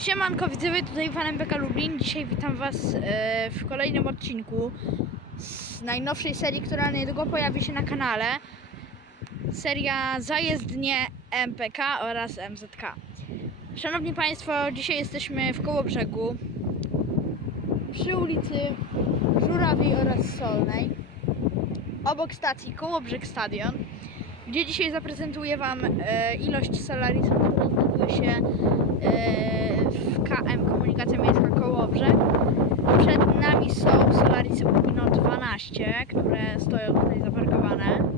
Siemanko widzowie, tutaj Panem Beka Lublin. Dzisiaj witam Was e, w kolejnym odcinku z najnowszej serii, która niedługo pojawi się na kanale. Seria Zajezdnie MPK oraz MZK. Szanowni Państwo, dzisiaj jesteśmy w Kołobrzegu przy ulicy Żurawiej oraz Solnej obok stacji Kołobrzeg Stadion gdzie dzisiaj zaprezentuję Wam e, ilość solarisów, które znajduje się e, w KM Komunikacja Miejska Kołobrzeg. Przed nami są solarisy Urbino 12, które stoją tutaj zaparkowane.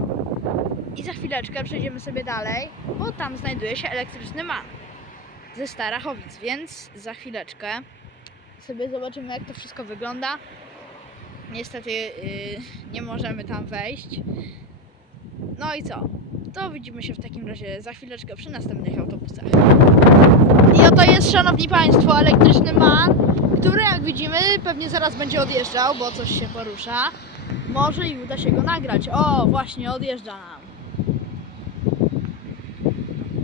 I za chwileczkę przejdziemy sobie dalej, bo tam znajduje się elektryczny man ze Starachowic, więc za chwileczkę sobie zobaczymy jak to wszystko wygląda. Niestety y, nie możemy tam wejść. No i co? To widzimy się w takim razie za chwileczkę przy następnych autobusach. I oto jest, szanowni państwo, elektryczny man, który jak widzimy pewnie zaraz będzie odjeżdżał, bo coś się porusza. Może i uda się go nagrać. O, właśnie odjeżdża nam.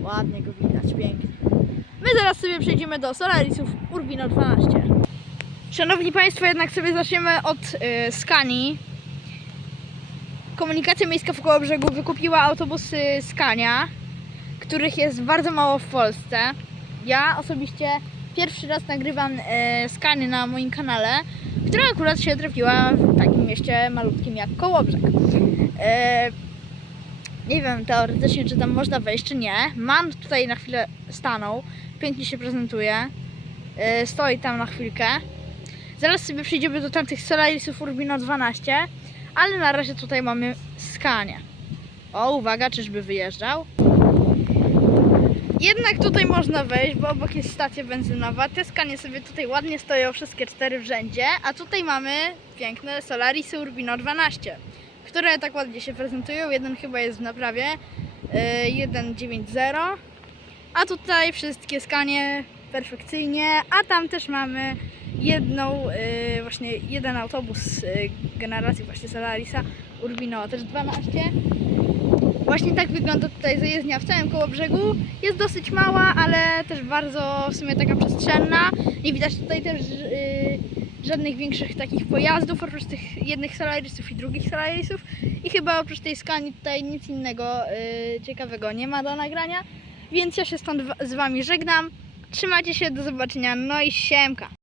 Ładnie go widać, pięknie. My zaraz sobie przejdziemy do Solarisów Urbino 12. Szanowni Państwo, jednak sobie zaczniemy od y, Skanii. Komunikacja Miejska w Kołobrzegu wykupiła autobusy Skania, których jest bardzo mało w Polsce. Ja osobiście pierwszy raz nagrywam e, Skany na moim kanale, która akurat się trafiła w takim mieście malutkim jak Kołobrzeg. E, nie wiem teoretycznie, czy tam można wejść, czy nie. Man tutaj na chwilę stanął, pięknie się prezentuje. E, stoi tam na chwilkę. Zaraz sobie przejdziemy do tamtych Solarisów Urbino 12, ale na razie tutaj mamy Skanie. O, uwaga, czyżby wyjeżdżał? Jednak tutaj można wejść, bo obok jest stacja benzynowa. Te skanie sobie tutaj ładnie stoją, wszystkie cztery w rzędzie, a tutaj mamy piękne Solarisy Urbino 12, które tak ładnie się prezentują. Jeden chyba jest w naprawie, yy, 1.9.0, a tutaj wszystkie skanie perfekcyjnie, a tam też mamy jedną, yy, właśnie jeden autobus yy, generacji właśnie Solarisa Urbino, też 12. Właśnie tak wygląda tutaj zajezdnia w całym koło brzegu. Jest dosyć mała, ale też bardzo w sumie taka przestrzenna. Nie widać tutaj też yy, żadnych większych takich pojazdów, oprócz tych jednych Solarisów i drugich Solarisów. I chyba oprócz tej skani tutaj nic innego ciekawego nie ma do nagrania. Więc ja się stąd z Wami żegnam. Trzymajcie się, do zobaczenia, no i siemka.